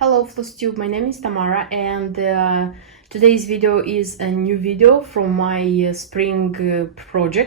Hello FlossTube, my name is Tamara and today's video is a new video from my spring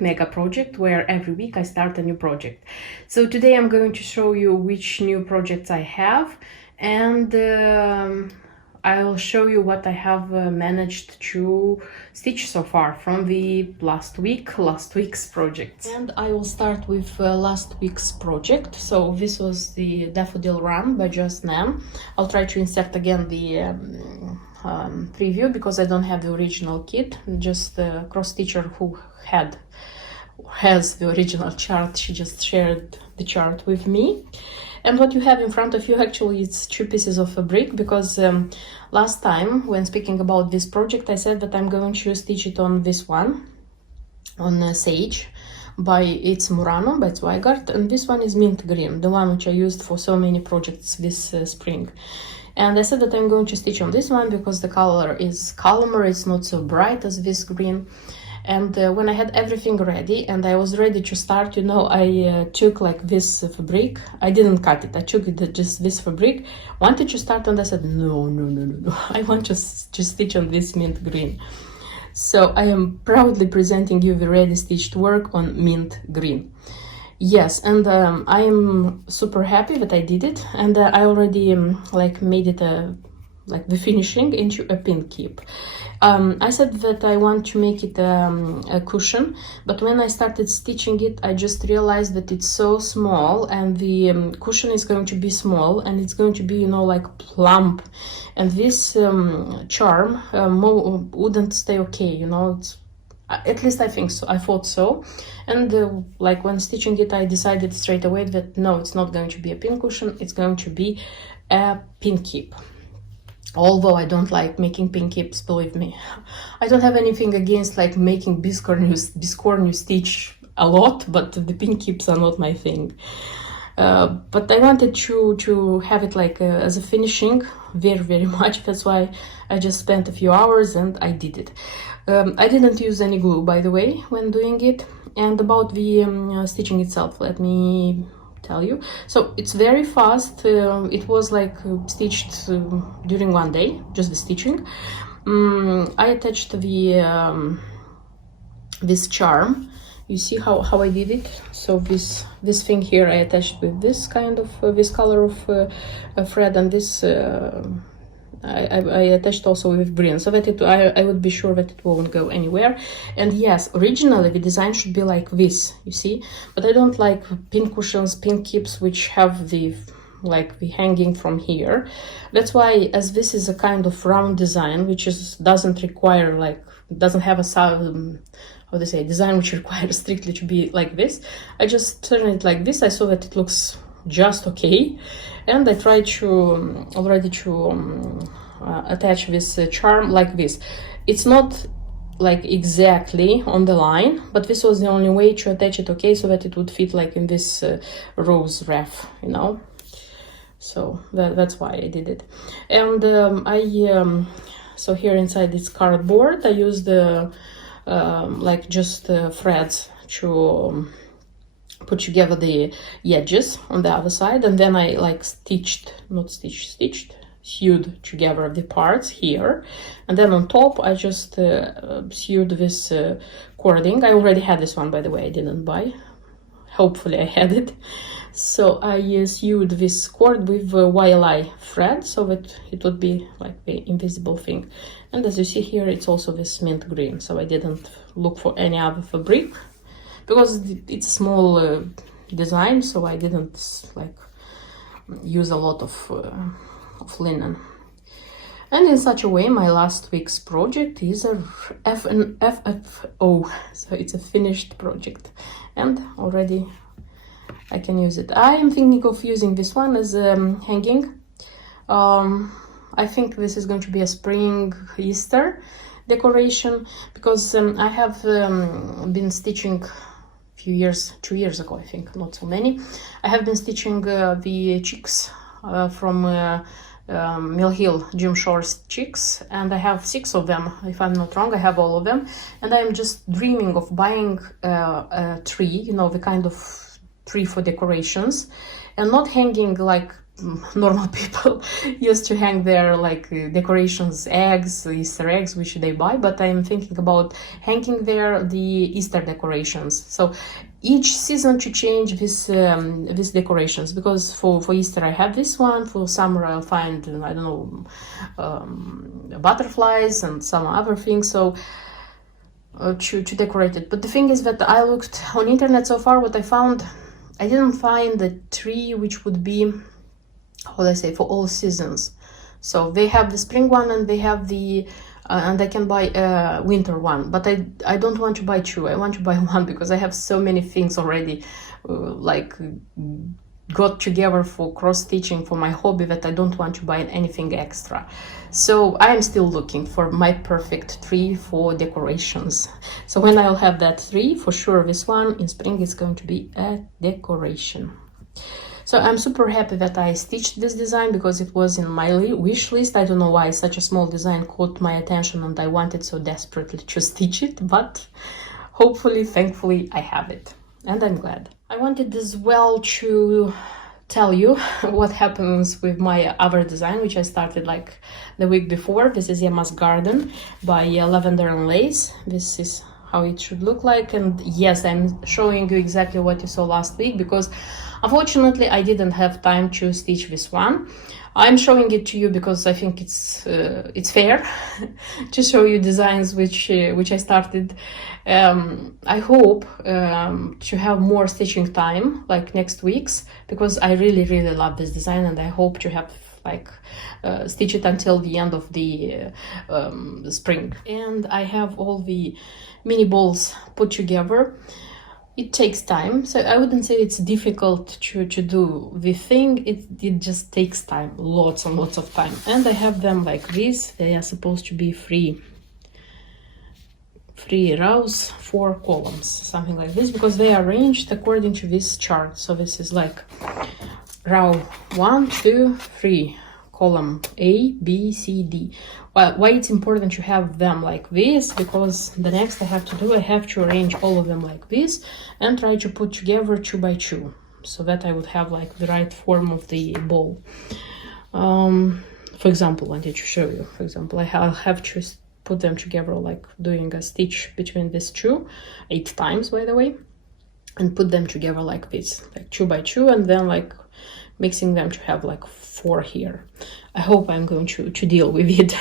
mega project, where every week I start a new project. So today I'm going to show you which new projects I have, and I'll show you what I have managed to stitch so far from the last week's project. And I will start with last week's project. So this was the Daffodil run by Just Nan. I'll try to insert again the preview because I don't have the original kit. Just the cross stitcher who has the original chart, she just shared the chart with me. And what you have in front of you actually is two pieces of fabric, because last time when speaking about this project I said that I'm going to stitch it on this one, on Sage by it's Murano by Zweigart, and this one is mint green, the one which I used for so many projects this spring. And I said that I'm going to stitch on this one because the color is calmer, it's not so bright as this green. And when I had everything ready and I was ready to start, you know, I took like this fabric. I didn't cut it, I took it, just this fabric, wanted to start, and I said no, I want to stitch on this mint green. So I am proudly presenting you the ready stitched work on mint green. Yes, and I am super happy that I did it, and I already like made it like the finishing into a pin keep. I said that I want to make it a cushion, but when I started stitching it I just realized that it's so small, and the cushion is going to be small, and it's going to be, you know, like plump, and this charm wouldn't stay okay, you know. It's, at least I think so, I thought so. And like when stitching it I decided straight away that no, it's not going to be a pin cushion, it's going to be a pin keep. Although I don't like making pin keeps, believe me. I don't have anything against like making biscornu stitch a lot, but the pin keeps are not my thing. But I wanted to have it like as a finishing very much. That's why I just spent a few hours and I did it. I didn't use any glue, by the way, when doing it. And about the stitching itself, let me tell you. So it's very fast. It was like stitched during one day, just the stitching. I attached the this charm. You see how I did it. So this thing here I attached with this kind of this color of thread, and this I attached also with green, so that I would be sure that it won't go anywhere. And yes, originally the design should be like this, you see, but I don't like pin cushions, pin keeps which have the like the hanging from here. That's why, as this is a kind of round design which doesn't require like, doesn't have a how to say, design which requires strictly to be like this, I just turn it like this. I saw that it looks just okay, and I tried to already to attach this charm like this. It's not like exactly on the line, but this was the only way to attach it okay, so that it would fit like in this rose wreath, you know. So that's why I did it. And so here inside this cardboard I used the like just threads to put together the edges on the other side, and then I like sewed together the parts here, and then on top I just sewed this cording. I already had this one, by the way, I didn't buy, hopefully I had it. So I sewed this cord with YLI thread, so that it would be like the invisible thing. And as you see here, it's also this mint green, so I didn't look for any other fabric because it's small design, so I didn't like use a lot of linen. And in such a way, my last week's project is an FFO, so it's a finished project, and already I can use it. I am thinking of using this one as hanging. I think this is going to be a spring Easter decoration, because I have been stitching 2 years ago, I think, not so many. I have been stitching the chicks from Mill Hill Jim Shore's chicks, and I have 6 of them, if I'm not wrong. I have all of them, and I'm just dreaming of buying a tree, you know, the kind of tree for decorations, and not hanging like normal people used to hang their like decorations, eggs, Easter eggs, which they buy, but I'm thinking about hanging there the Easter decorations. So each season to change this these decorations, because for Easter I have this one, for summer I'll find, I don't know, butterflies and some other things, so to decorate it. But the thing is that I looked on internet so far, what I found, I didn't find the tree which would be, how do I say, for all seasons. So they have the spring one and they have the and I can buy a winter one, but I don't want to buy two. I want to buy one because I have so many things already like got together for cross-stitching for my hobby that I don't want to buy anything extra. So I am still looking for my perfect tree for decorations. So when I'll have that tree, for sure this one in spring is going to be a decoration. So I'm super happy that I stitched this design because it was in my wish list. I don't know why such a small design caught my attention and I wanted so desperately to stitch it, but hopefully, thankfully, I have it and I'm glad. I wanted as well to tell you what happens with my other design, which I started like the week before. This is Emma's Garden by Lavender and Lace. This is how it should look like, and yes, I'm showing you exactly what you saw last week because unfortunately I didn't have time to stitch this one. I'm showing it to you because I think it's fair to show you designs which I started. I hope to have more stitching time like next week's, because I really love this design and I hope to have like stitch it until the end of the spring. And I have all the mini balls put together. It takes time, so I wouldn't say it's difficult to do the thing. It just takes time, lots and lots of time. And I have them like this. They are supposed to be three rows, 4 columns, something like this, because they are arranged according to this chart. So this is like row 1, 2, 3, column A, B, C, D. Why it's important to have them like this, because the next I have to arrange all of them like this and try to put together 2 by 2, so that I would have like the right form of the ball. For example, I wanted to show you, for example, I'll have to put them together like doing a stitch between these 2, 8 times by the way, and put them together like this, like 2 by 2, and then like mixing them to have like 4 here. I hope I'm going to deal with it.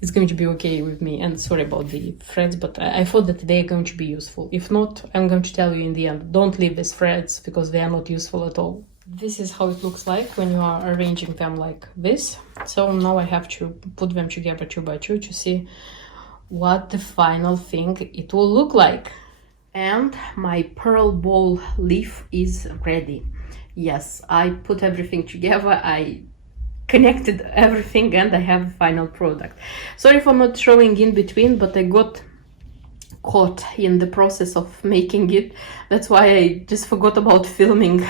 It's going to be okay with me, and sorry about the threads, but I thought that they're going to be useful. If not, I'm going to tell you in the end, don't leave these threads because they are not useful at all. This is how it looks like when you are arranging them like this. So now I have to put them together 2 by 2 to see what the final thing it will look like. And my pearl ball leaf is ready. Yes, I put everything together, I connected everything, and I have a final product. Sorry for not showing in between, but I got caught in the process of making it. That's why I just forgot about filming.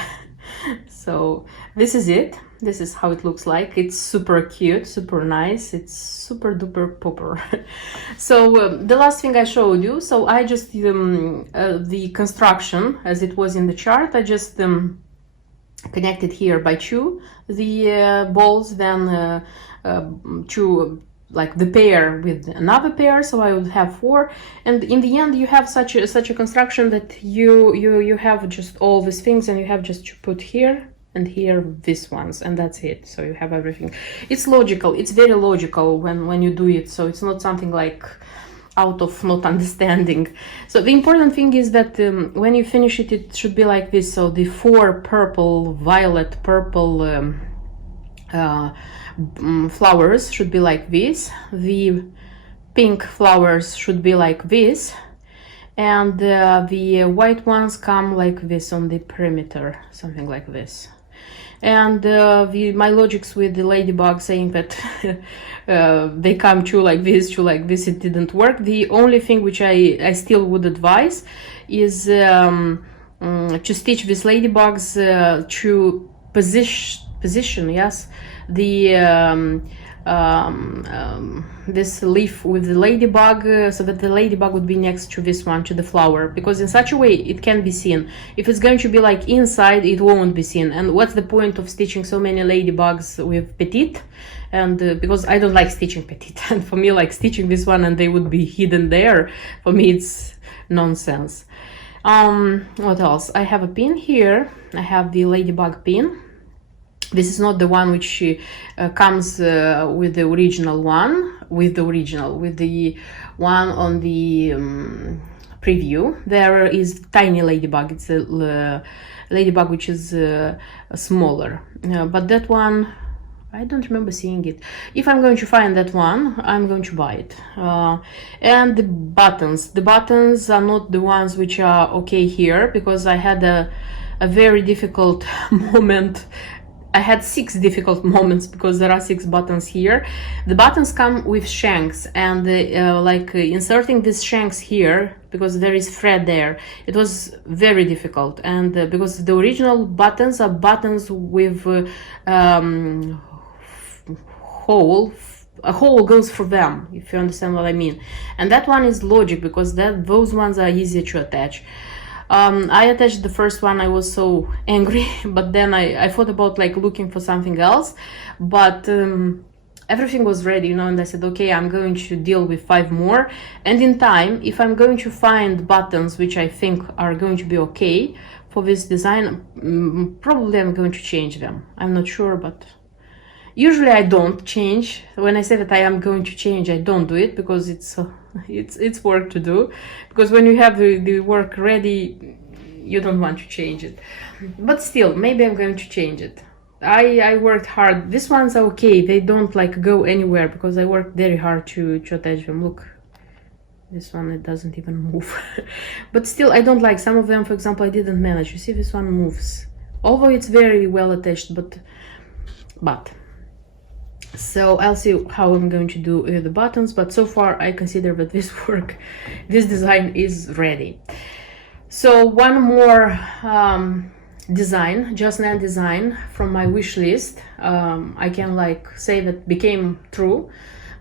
So this is it. This is how it looks like. It's super cute, super nice. It's super duper pooper. So the last thing I showed you, so I just the construction as it was in the chart, I just connected here by 2 the balls, then 2 like the pair with another pair, so I would have 4, and in the end you have such a construction that you have just all these things, and you have just to put here and here these ones, and that's it. So you have everything. It's logical, it's very logical when you do it, so it's not something like out of not understanding. So the important thing is that when you finish it, it should be like this. So the 4 purple, violet, purple flowers should be like this. The pink flowers should be like this, and the white ones come like this on the perimeter, something like this. And my logics with the ladybug saying that they come 2 like this, 2 like this, it didn't work. The only thing which I still would advise is to stitch these ladybugs to position, yes, the this leaf with the ladybug, so that the ladybug would be next to this one, to the flower, because in such a way it can be seen. If it's going to be like inside, it won't be seen. And what's the point of stitching so many ladybugs with petite? And because I don't like stitching petite, and for me, like stitching this one and they would be hidden there, for me it's nonsense. What else? I have a pin here. I have the ladybug pin. This is not the one which comes with the original one, with the one on the preview. There is tiny ladybug. It's a ladybug which is smaller, but that one, I don't remember seeing it. If I'm going to find that one, I'm going to buy it. And the buttons are not the ones which are okay here, because I had a very difficult moment. I had 6 difficult moments because there are 6 buttons here. The buttons come with shanks, and inserting these shanks here, because there is thread there, it was very difficult. And because the original buttons are buttons with a hole goes for them, if you understand what I mean. And that one is logic, because those ones are easier to attach. I attached the first one, I was so angry, but then I thought about like looking for something else, but everything was ready, you know, and I said, okay, I'm going to deal with 5 more, and in time, if I'm going to find buttons which I think are going to be okay for this design, probably I'm going to change them. I'm not sure, but usually I don't change. When I say that I am going to change, I don't do it, because it's work to do. Because when you have the work ready, you don't want to change it. But still, maybe I'm going to change it. I worked hard. These ones are okay. They don't like go anywhere, because I worked very hard to attach them. Look, this one, it doesn't even move. But still, I don't like some of them. For example, I didn't manage. You see, this one moves, although it's very well attached, but so I'll see how I'm going to do the buttons, but so far I consider that this design is ready. So one more design, Just Nan design from my wish list. I can like say that became true,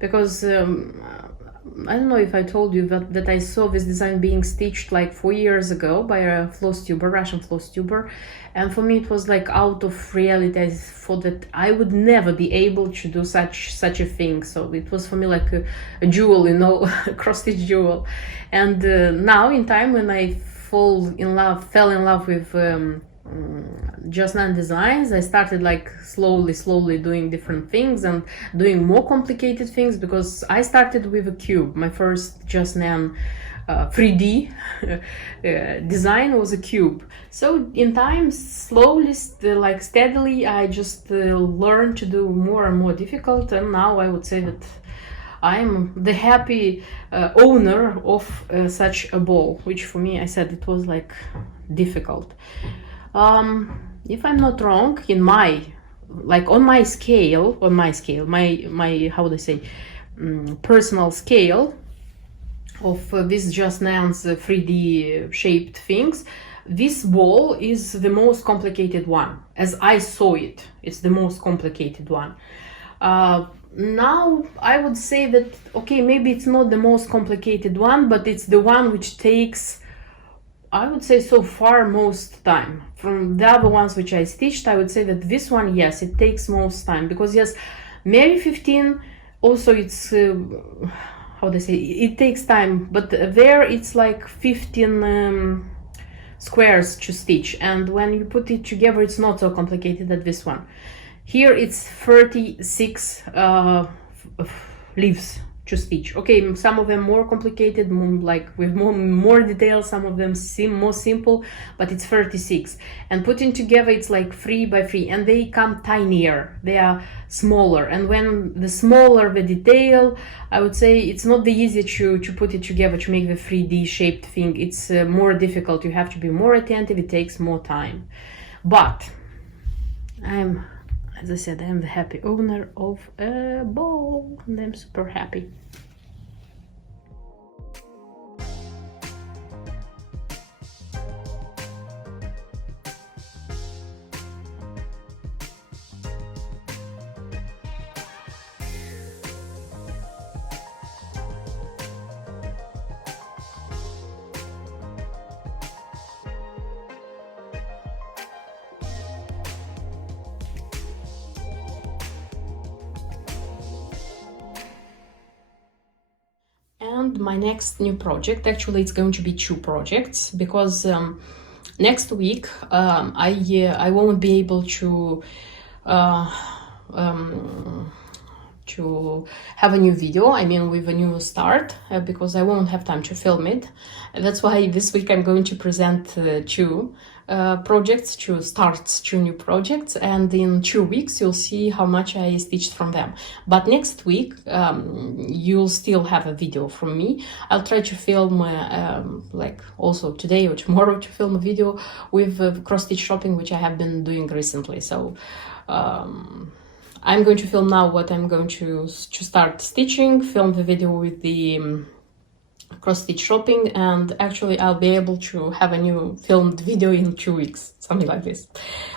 because I don't know if I told you that I saw this design being stitched like 4 years ago by a floss tuber, Russian floss tuber, and for me it was like out of reality. I thought that I would never be able to do such a thing. So it was for me like a jewel, you know, a cross-stitch jewel. And now in time, when I fell in love with Just Nan designs, I started like slowly doing different things and doing more complicated things, because I started with a cube. My first Just Nan 3D design was a cube. So in time, slowly, like steadily, I just learned to do more and more difficult, and now I would say that I'm the happy owner of such a ball, which for me, I said it was like difficult. If I'm not wrong, in my, like on my scale, my how would I say, personal scale of this Just Nan's 3D shaped things, this ball is the most complicated one. As I saw it, it's the most complicated one. Now I would say that, okay, maybe it's not the most complicated one, but it's the one which takes, I would say so far, most time. From the other ones which I stitched, I would say that this one, yes, it takes most time, because yes, Merry 15 also, it's how do I say, it takes time, but there it's like 15 squares to stitch, and when you put it together, it's not so complicated as this one. Here it's 36 leaves to stitch. Okay, some of them more complicated, like with more details, some of them seem more simple, but it's 36. And putting together, it's like 3 by 3, and they come tinier, they are smaller. And when the smaller the detail, I would say it's not the easy to put it together, to make the 3D shaped thing. It's more difficult, you have to be more attentive, it takes more time. But as I said, I'm the happy owner of a ball, and I'm super happy. and my next new project. Actually, it's going to be 2 projects because next week I won't be able to have a new video, I mean with a new start, because I won't have time to film it. That's why this week I'm going to present 2 projects, 2 starts, 2 new projects, and in 2 weeks you'll see how much I stitched from them. But next week you'll still have a video from me. I'll try to film like also today or tomorrow to film a video with cross stitch shopping, which I have been doing recently. So I'm going to film now what I'm going to start stitching, film the video with the cross stitch shopping, and actually I'll be able to have a new filmed video in 2 weeks, something like this.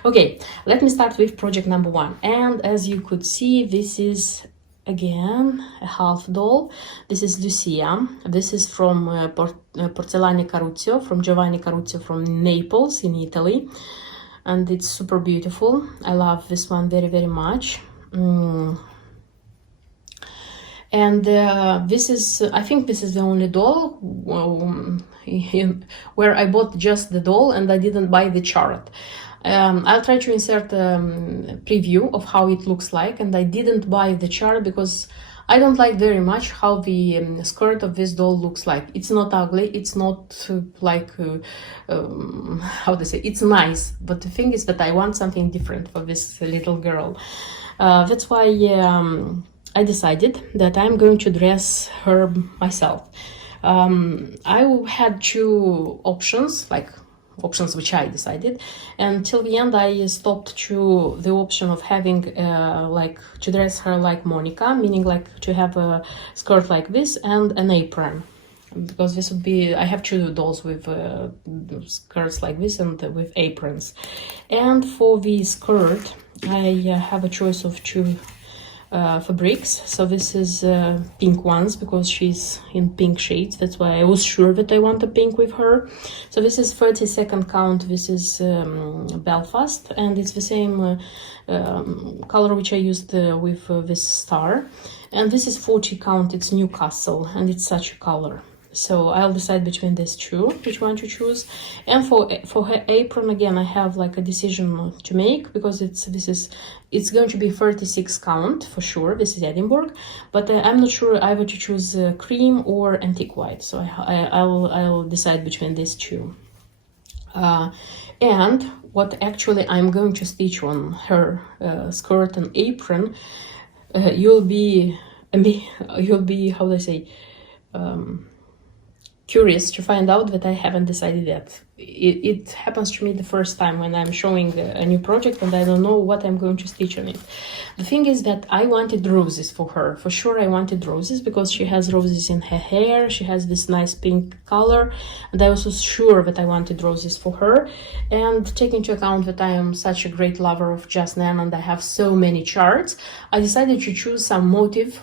Okay, let me start with project number 1. And as you could see, this is again a half doll. This is Lucia. This is from Porcellane Caruccio, from Giovanni Caruccio from Naples in Italy, and it's super beautiful. I love this one very, very much. And this is, I think this is the only doll where I bought just the doll and I didn't buy the chart. I'll try to insert a preview of how it looks like, and I didn't buy the chart because I don't like very much how the skirt of this doll looks like. It's not ugly, it's not like, how to say, it's nice, but the thing is that I want something different for this little girl. That's why I decided that I'm going to dress her myself. I had 2 options, like options which I decided, and till the end I stopped to the option of having like to dress her like Monica, meaning like to have a skirt like this and an apron, because this would be, I have 2 dolls with skirts like this and with aprons. And for the skirt I have a choice of 2 fabrics. So this is pink ones because she's in pink shades. That's why I was sure that I want a pink with her. So this is 32nd count. This is Belfast, and it's the same color which I used with this star. And this is 40 count. It's Newcastle, and it's such a color. So I'll decide between these 2, which one to choose. And for her apron, again, I have like a decision to make, because it's going to be 36 count for sure. This is Edinburgh, but I'm not sure either to choose cream or antique white. So I'll decide between these 2. And what actually I'm going to stitch on her skirt and apron, you'll be how do I say, curious to find out that I haven't decided yet. It happens to me the first time when I'm showing a new project and I don't know what I'm going to stitch on it. The thing is that I wanted roses for her. For sure I wanted roses because she has roses in her hair, she has this nice pink color, and I was sure that I wanted roses for her. And taking into account that I am such a great lover of Just Nan and I have so many charts, I decided to choose some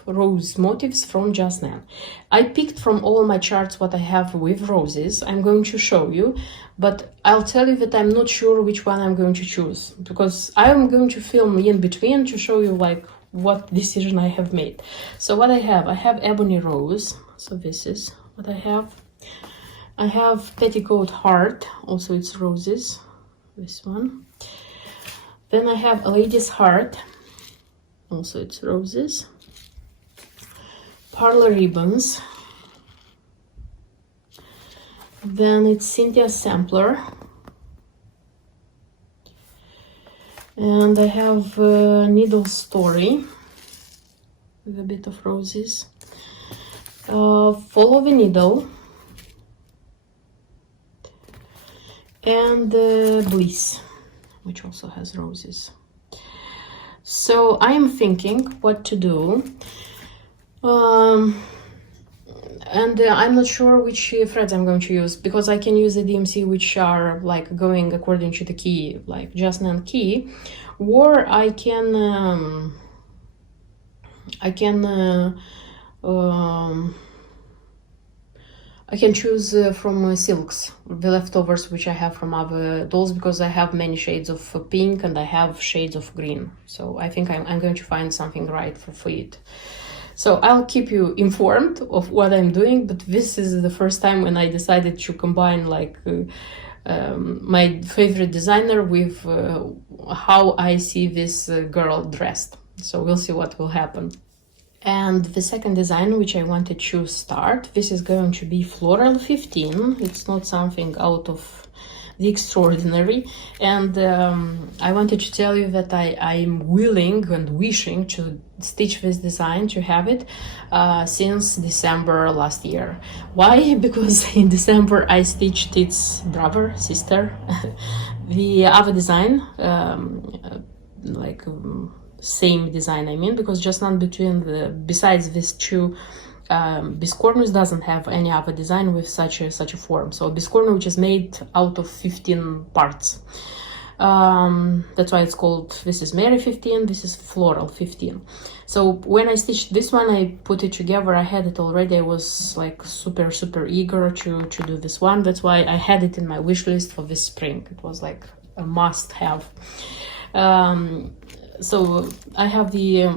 rose motifs from Just Nan. I picked from all my charts what I have with roses. I'm going to show you, but I'll tell you that I'm not sure which one I'm going to choose, because I'm going to film in between to show you like what decision I have made. So what I have ebony rose, so this is what I have. I have petticoat heart, also it's roses, this one. Then I have a lady's heart, also it's roses. Parlor ribbons. Then it's Cynthia's sampler. And I have needle story with a bit of roses. Follow the needle. And bliss, which also has roses. So I am thinking what to do. And I'm not sure which threads I'm going to use, because I can use the DMC which are like going according to the key, like Just Nan key, or I can choose from silks, the leftovers which I have from other dolls, because I have many shades of pink and I have shades of green. So I think I'm going to find something right for it. So I'll keep you informed of what I'm doing, but this is the first time when I decided to combine like my favorite designer with how I see this girl dressed. So we'll see what will happen. And the second design which I wanted to start, this is going to be Floral 15. It's not something out of the extraordinary, and I wanted to tell you that I'm willing and wishing to stitch this design, to have it since December last year. Why? Because in December I stitched its brother, sister, the other design, same design, I mean, because Just Nan besides these two biscornus doesn't have any other design with such a form. So biscornu, which is made out of 15 parts. That's why it's called, this is Merry 15, this is Floral 15. So when I stitched this one, I put it together, I had it already, I was like super eager to do this one. That's why I had it in my wish list for this spring. It was like a must have. So I have the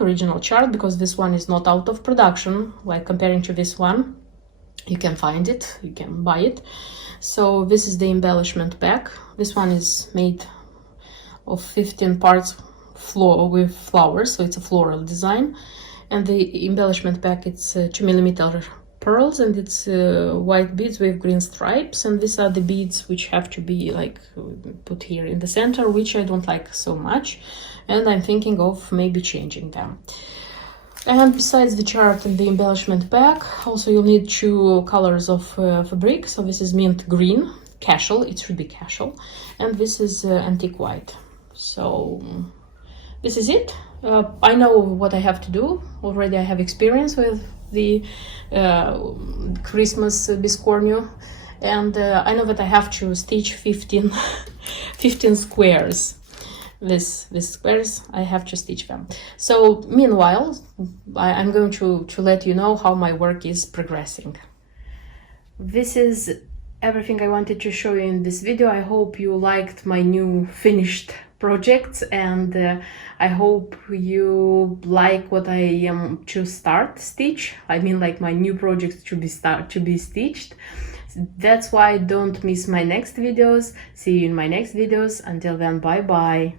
original chart, because this one is not out of production, like comparing to this one. You can find it, you can buy it. So this is the embellishment pack. This one is made of 15 parts with flowers, so it's a floral design. And the embellishment pack, it's 2mm pearls, and it's white beads with green stripes, and these are the beads which have to be like put here in the center, which I don't like so much, and I'm thinking of maybe changing them. And besides the chart and the embellishment pack, also you'll need 2 colors of fabric. So this is mint green, casual, it should be casual, and this is antique white. So this is it. I know what I have to do already. I have experience with the Christmas biscornu, and I know that I have to stitch 15 squares. These squares, I have to stitch them. So meanwhile, I'm going to let you know how my work is progressing. This is everything I wanted to show you in this video. I hope you liked my new finished projects, and I hope you like what I am to stitch. I mean, like my new projects to be stitched. That's why don't miss my next videos. See you in my next videos. Until then, bye bye.